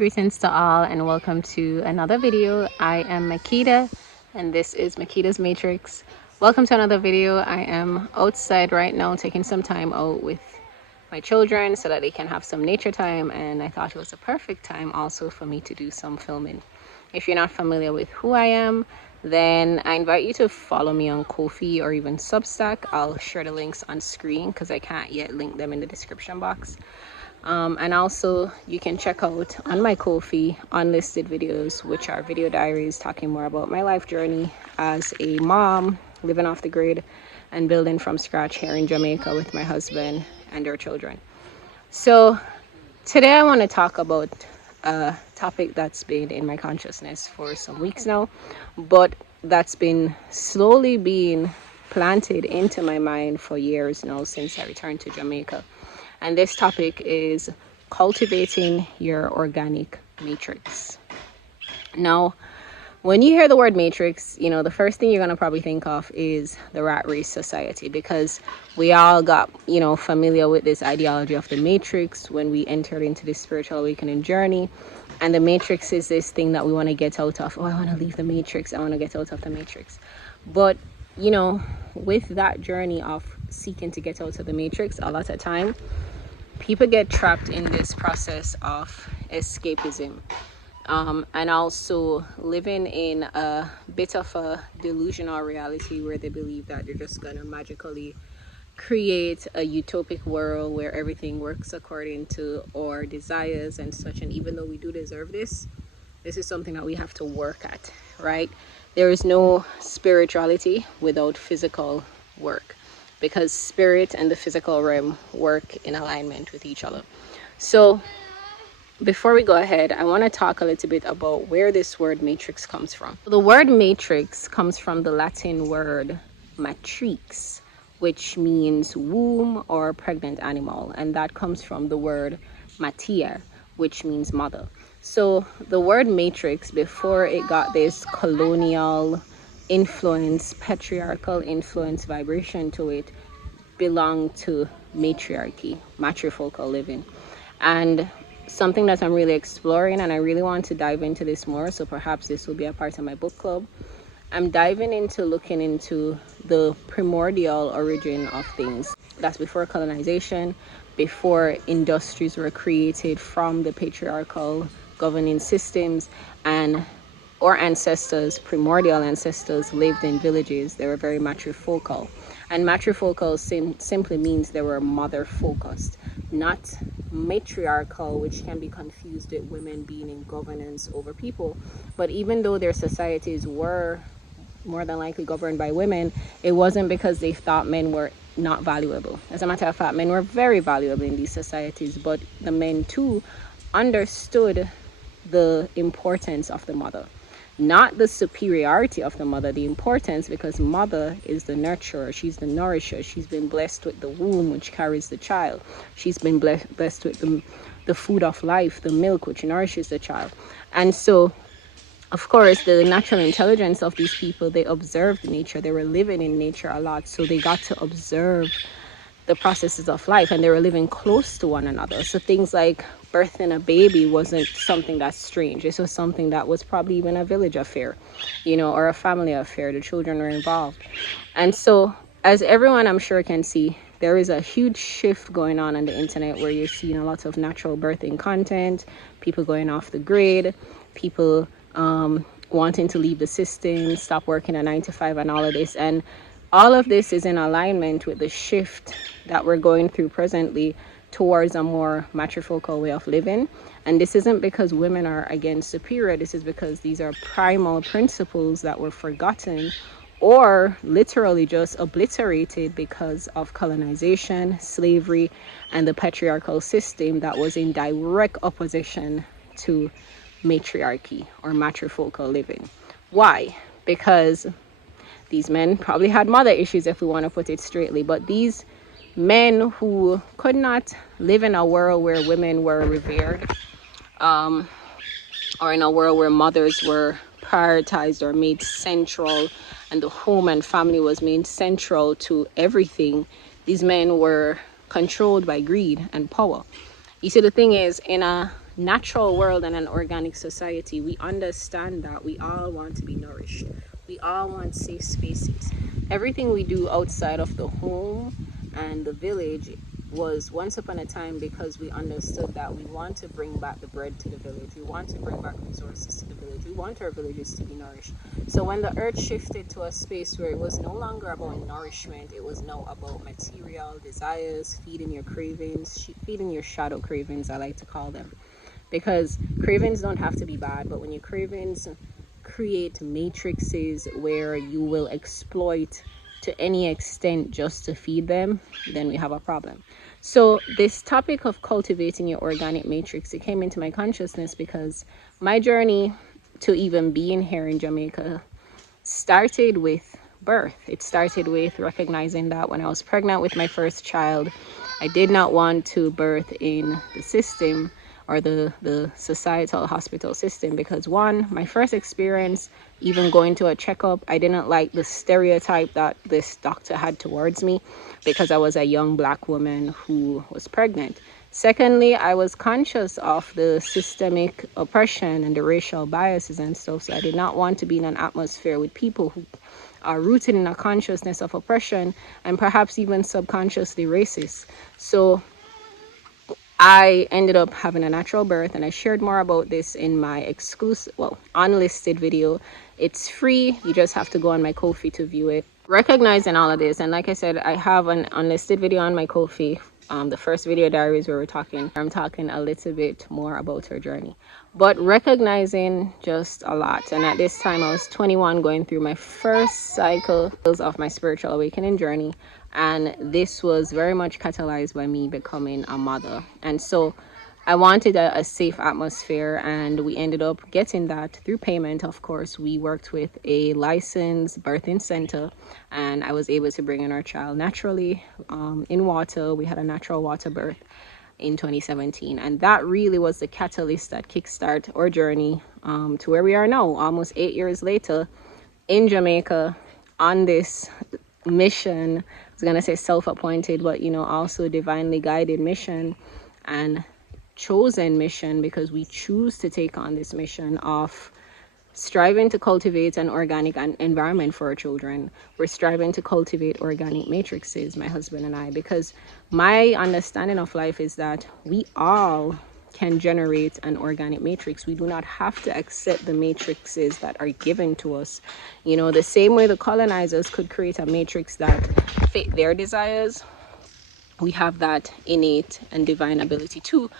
Greetings to all and welcome to another video. I am Makita and this is Makita's Matrix. Welcome to another video. I am outside right now taking some time out with my children so that they can have some nature time, and I thought it was a perfect time also for me to do some filming. If you're not familiar with who I am, then I invite you to follow me on Ko-fi or even Substack. I'll share the links on screen because I can't yet link them in the description box. And also you can check out on my Ko-fi unlisted videos, which are video diaries talking more about my life journey as a mom living off the grid and building from scratch here in Jamaica with my husband and their children. So today I want to talk about a topic that's been in my consciousness for some weeks now, but that's been slowly being planted into my mind for years now since I returned to Jamaica. And this topic is cultivating your organic matrix. Now, when you hear the word matrix, you know, the first thing you're going to probably think of is the rat race society, because we all got, you know, familiar with this ideology of the matrix when we entered into this spiritual awakening journey. And the matrix is this thing that we want to get out of. Oh, I want to leave the matrix. I want to get out of the matrix. But, you know, with that journey of seeking to get out of the matrix, a lot of time, people get trapped in this process of escapism. And also living in a bit of a delusional reality where they believe that they're just going to magically create a utopic world where everything works according to our desires and such. And even though we do deserve this, this is something that we have to work at, right? There is no spirituality without physical work, because spirit and the physical realm work in alignment with each other. So before we go ahead, I want to talk a little bit about where this word matrix comes from. The word matrix comes from the Latin word mātrīx, which means womb or pregnant animal, and that comes from the word māter, which means mother. So the word matrix, before it got this colonial influence, patriarchal influence vibration to it, belonged to matriarchy, matrifocal living. And something that I'm really exploring, and I really want to dive into this more, so perhaps this will be a part of my book club. I'm diving into looking into the primordial origin of things. That's before colonization, before industries were created from the patriarchal governing systems, and our ancestors, primordial ancestors, lived in villages. They were very matrifocal. And matrifocal simply means they were mother focused, not matriarchal, which can be confused with women being in governance over people. But even though their societies were more than likely governed by women, it wasn't because they thought men were not valuable. As a matter of fact, men were very valuable in these societies, but the men too understood the importance of the mother. Not the superiority of the mother, the importance, because mother is the nurturer, she's the nourisher, she's been blessed with the womb which carries the child, she's been blessed with the food of life, the milk which nourishes the child. And so, of course, the natural intelligence of these people, they observed nature, they were living in nature a lot, so they got to observe the processes of life, and they were living close to one another. So things like birthing a baby wasn't something that's strange. This was something that was probably even a village affair, you know, or a family affair. The children were involved. And so, as everyone I'm sure can see, there is a huge shift going on the internet where you're seeing a lot of natural birthing content, people going off the grid, people wanting to leave the system, stop working a 9-to-5 and all of this. And all of this is in alignment with the shift that we're going through presently towards a more matrifocal way of living. And this isn't because women are, again, superior. This is because these are primal principles that were forgotten or literally just obliterated because of colonization, slavery, and the patriarchal system that was in direct opposition to matriarchy or matrifocal living. Why? Because these men probably had mother issues, if we want to put it straightly, but these men who could not live in a world where women were revered, or in a world where mothers were prioritized or made central, and the home and family was made central to everything, these men were controlled by greed and power. You see, the thing is, in a natural world and an organic society, we understand that we all want to be nourished. We all want safe spaces. Everything we do outside of the home and the village was once upon a time because we understood that we want to bring back the bread to the village. We want to bring back resources to the village. We want our villages to be nourished. So when the earth shifted to a space where it was no longer about nourishment, it was now about material desires, feeding your cravings, feeding your shadow cravings, I like to call them. Because cravings don't have to be bad, but when your cravings create matrices where you will exploit to any extent just to feed them, then we have a problem. So this topic of cultivating your organic matrix, it came into my consciousness because my journey to even being here in Jamaica started with birth. It started with recognizing that when I was pregnant with my first child, I did not want to birth in the system or the societal hospital system because, one, my first experience even going to a checkup, I didn't like the stereotype that this doctor had towards me because I was a young black woman who was pregnant. Secondly, I was conscious of the systemic oppression and the racial biases and stuff, so I did not want to be in an atmosphere with people who are rooted in a consciousness of oppression and perhaps even subconsciously racist. So I ended up having a natural birth, and I shared more about this in my exclusive, unlisted video. It's free. You just have to go on my Ko-fi to view it. Recognizing all of this, and like I said, I have an unlisted video on my Ko-fi. The first video diaries where I'm talking a little bit more about her journey. But recognizing just a lot. And at this time, I was 21, going through my first cycle of my spiritual awakening journey. And this was very much catalyzed by me becoming a mother. And so I wanted a safe atmosphere, and we ended up getting that through payment. Of course, we worked with a licensed birthing center, and I was able to bring in our child naturally in water. We had a natural water birth in 2017, and that really was the catalyst that kickstarted our journey to where we are now, almost 8 years later in Jamaica on this mission. I was gonna say self-appointed, but also divinely guided mission and chosen mission, because we choose to take on this mission of striving to cultivate an organic environment for our children. We're striving to cultivate organic matrices, my husband and I, because my understanding of life is that we all can generate an organic matrix. We do not have to accept the matrices that are given to us. The same way the colonizers could create a matrix that fit their desires, we have that innate and divine ability too,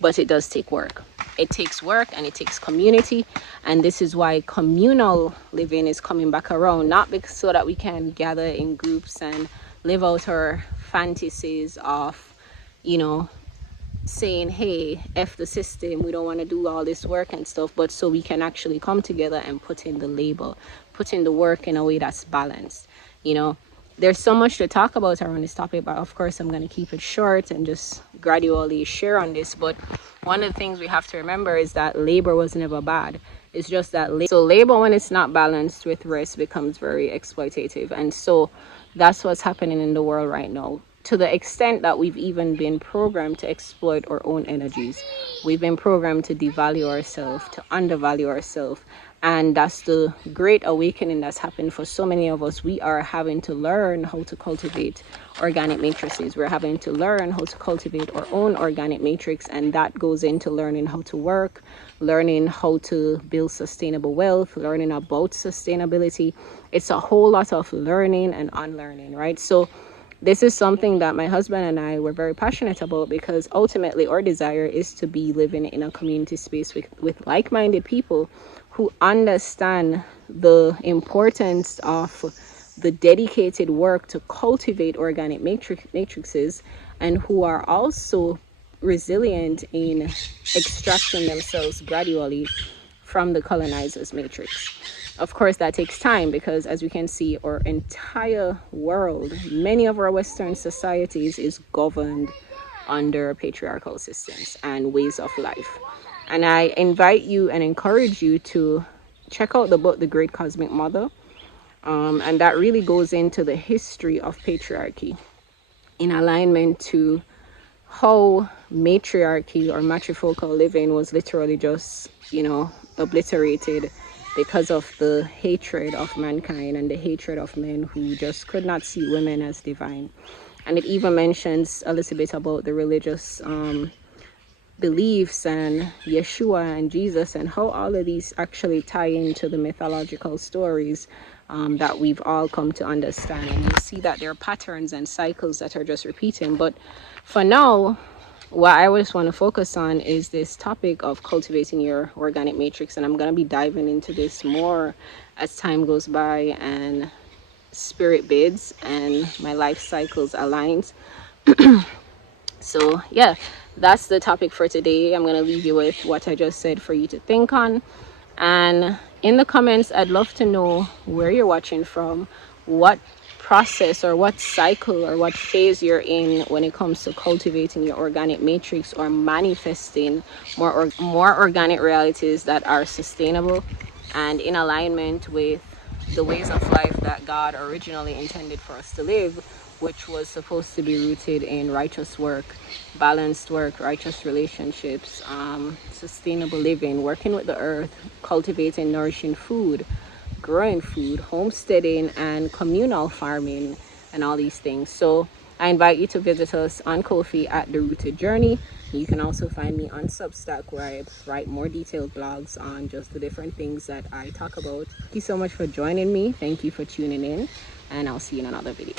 but it does take work. It takes work and it takes community, and this is why communal living is coming back around, not because so that we can gather in groups and live out our fantasies of saying, hey, F the system, we don't want to do all this work and stuff, but so we can actually come together and put in the labor, put in the work in a way that's balanced. There's so much to talk about around this topic, but of course I'm going to keep it short and just gradually share on this. But one of the things we have to remember is that labor was never bad. It's just that labor, when it's not balanced with rest, becomes very exploitative. And so that's what's happening in the world right now, to the extent that we've even been programmed to exploit our own energies. We've been programmed to devalue ourselves, to undervalue ourselves. And that's the great awakening that's happened for so many of us. We are having to learn how to cultivate organic matrices. We're having to learn how to cultivate our own organic matrix, and that goes into learning how to work, learning how to build sustainable wealth, learning about sustainability. It's a whole lot of learning and unlearning, right? So this is something that my husband and I were very passionate about, because ultimately our desire is to be living in a community space with like-minded people who understand the importance of the dedicated work to cultivate organic matrices, and who are also resilient in extracting themselves gradually from the colonizer's matrix. Of course, that takes time, because as we can see, our entire world, many of our Western societies, is governed under patriarchal systems and ways of life. And I invite you and encourage you to check out the book, The Great Cosmic Mother. And that really goes into the history of patriarchy in alignment to how matriarchy or matrifocal living was literally just, you know, obliterated because of the hatred of mankind and the hatred of men who just could not see women as divine. And it even mentions a little bit about the religious beliefs and Yeshua and Jesus, and how all of these actually tie into the mythological stories that we've all come to understand. And you see that there are patterns and cycles that are just repeating. But for now, what I just want to focus on is this topic of cultivating your organic matrix. And I'm going to be diving into this more as time goes by and spirit bids and my life cycles aligns. So yeah, that's the topic for today. I'm going to leave you with what I just said for you to think on. And in the comments, I'd love to know where you're watching from, what process or what cycle or what phase you're in when it comes to cultivating your organic matrix or manifesting more organic realities that are sustainable and in alignment with the ways of life that God originally intended for us to live, which was supposed to be rooted in righteous work, balanced work, righteous relationships, sustainable living, working with the earth, cultivating nourishing food, growing food, homesteading, and communal farming, and all these things. So I invite you to visit us on Ko-fi at The Rooted Journey. You can also find me on Substack, where I write more detailed blogs on just the different things that I talk about. Thank you so much for joining me. Thank you for tuning in, and I'll see you in another video.